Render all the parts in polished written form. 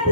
மத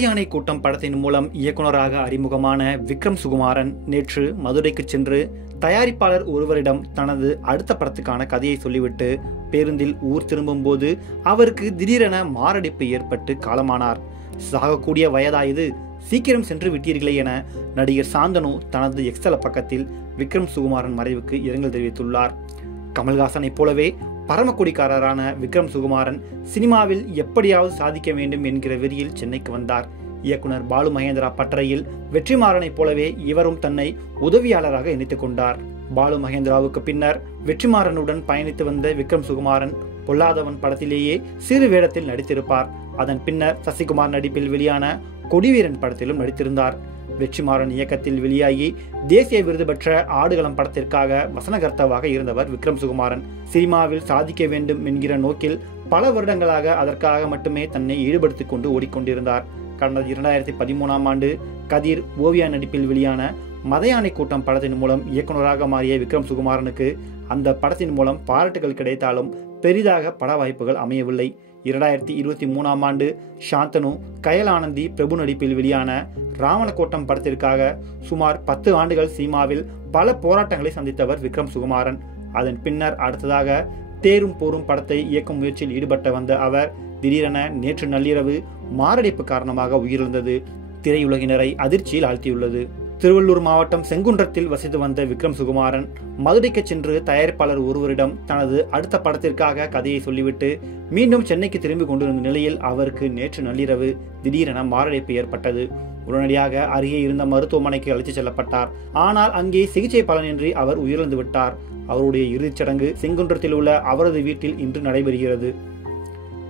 யானை கூட்டம் படத்தின் மூலம் இயக்குநராக அறிமுகமான விக்ரம் சுகுமாரன் நேற்று மதுரைக்கு சென்று தயாரிப்பாளர் ஒருவரிடம் தனது அடுத்த படத்துக்கான கதையை சொல்லிவிட்டு பேருந்தில் ஊர் திரும்பும் போது அவருக்கு திடீரென மாரடைப்பு ஏற்பட்டு காலமானார். சாகக்கூடிய வயதாயுது, சீக்கிரம் சென்று விட்டீர்களே என நடிகர் சாந்தனு தனது எக்ஸ்தல பக்கத்தில் விக்ரம் சுகுமாரன் மறைவுக்கு இரங்கல் தெரிவித்துள்ளார். கமல்ஹாசனை போலவே பரமக்குடிக்காரரான விக்ரம் சுகுமாரன் சினிமாவில் எப்படியாவது சாதிக்க வேண்டும் என்கிற வெறியில் சென்னைக்கு வந்தார். இயக்குனர் பாலு மகேந்திரா பட்டறையில் வெற்றிமாறனைப் போலவே இவரும் தன்னை உதவியாளராக இணைத்துக் கொண்டார். பாலு மகேந்திராவுக்கு பின்னர் வெற்றிமாறனுடன் பயணித்து வந்த விக்ரம் சுகுமாரன் பொல்லாதவன் படத்திலேயே சிறு வேடத்தில் நடித்திருப்பார். அதன் பின்னர் சசிகுமார் நடிப்பில் வெளியான கொடிவீரன் படத்திலும் நடித்திருந்தார். வெற்றிமாறன் இயக்கத்தில் வெளியாகி தேசிய விருது பெற்ற ஆடுகளம் படத்திற்காக வசனகர்த்தாவாக இருந்தவர் விக்ரம் சுகுமாரன். சினிமாவில் சாதிக்க வேண்டும் என்கிற நோக்கில் பல வருடங்களாக அதற்காக மட்டுமே தன்னை ஈடுபடுத்திக் கொண்டு ஓடிக்கொண்டிருந்தார். கடந்த 2013ஆம் ஆண்டு கதிர் ஓவியா நடிப்பில் வெளியான மத யானை கூட்டம் படத்தின் மூலம் இயக்குநராக மாறிய விக்ரம் சுகுமாரனுக்கு அந்த படத்தின் மூலம் பாராட்டுகள் கிடைத்தாலும் பெரிதாக பட வாய்ப்புகள் அமையவில்லை. 2023ஆம் ஆண்டு சாந்தனு, கயல் ஆனந்தி பிரபு நடிப்பில் வெளியான ராவணக்கோட்டம் படத்திற்காக சுமார் 10 ஆண்டுகள் சினிமாவில் பல போராட்டங்களை சந்தித்தவர் விக்ரம் சுகுமாரன். அதன் பின்னர் அடுத்ததாக தேரும் போரும் படத்தை இயக்கும் முயற்சியில் ஈடுபட்ட வந்த அவர் திடீரென நேற்று நள்ளிரவு மாரடைப்பு காரணமாக உயிரிழந்தது திரையுலகினரை அதிர்ச்சியில் ஆழ்த்தியுள்ளது. திருவள்ளூர் மாவட்டம் செங்குன்றத்தில் வசித்து வந்த விக்ரம் சுகுமாரன் மதுரைக்கு சென்று தயாரிப்பாளர் ஒருவரிடம் தனது அடுத்த படத்திற்காக கதையை சொல்லிவிட்டு மீண்டும் சென்னைக்கு திரும்பி கொண்டிருந்த நிலையில் அவருக்கு நேற்று நள்ளிரவு திடீரென மாரடைப்பு ஏற்பட்டது. உடனடியாக அருகே இருந்த மருத்துவமனைக்கு அழைத்துச் செல்லப்பட்டார். ஆனால் அங்கே சிகிச்சை பலனின்றி அவர் உயிரிழந்து விட்டார். அவருடைய இறுதிச் சடங்கு செங்குன்றத்தில் உள்ள அவரது வீட்டில் இன்று நடைபெறுகிறது.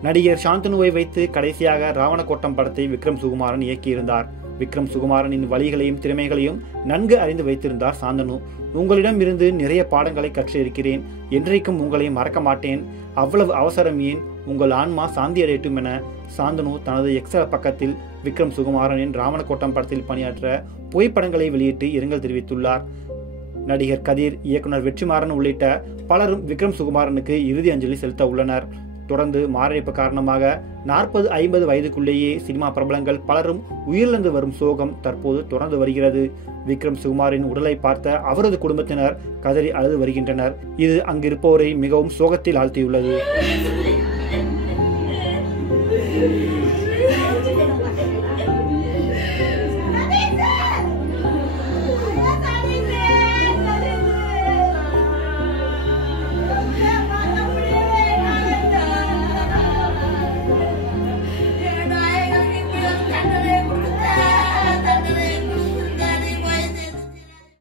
நடிகர் சாந்தனுவை வைத்து கடைசியாக ராவணக்கோட்டம் படத்தை விக்ரம் சுகுமாரன் இயக்கியிருந்தார். விக்ரம் சுகுமாரனின் வழிகளையும் திறமைகளையும் நன்கு அறிந்து வைத்திருந்தார் சாந்தனு. உங்களிடம் இருந்து நிறைய பாடங்களை கற்றிருக்கிறேன், என்றைக்கும் உங்களை மறக்க மாட்டேன், அவ்வளவு அவசரம் ஏன், உங்கள் ஆன்மா சாந்தி அடையட்டும் என சாந்தனு தனது எக்ஸ்தல பக்கத்தில் விக்ரம் சுகுமாரனின் ராவணக்கோட்டம் படத்தில் பணியாற்ற புகைப்படங்களை வெளியிட்டு இரங்கல் தெரிவித்துள்ளார். நடிகர் கதிர், இயக்குனர் வெற்றிமாறன் உள்ளிட்ட பலரும் விக்ரம் சுகுமாரனுக்கு இறுதி அஞ்சலி செலுத்த உள்ளனர். தொடர்ந்து மாரடைப்பு காரணமாக 40-50 வயதுக்குள்ளேயே சினிமா பிரபலங்கள் பலரும் உயிரிழந்து வரும் சோகம் தற்போது தொடர்ந்து வருகிறது. விக்ரம் சுகுமாரின் உடலை பார்த்த அவரது குடும்பத்தினர் கதறி அழுது வருகின்றனர். இது அங்கிருப்போரை மிகவும் சோகத்தில் ஆழ்த்தியுள்ளது.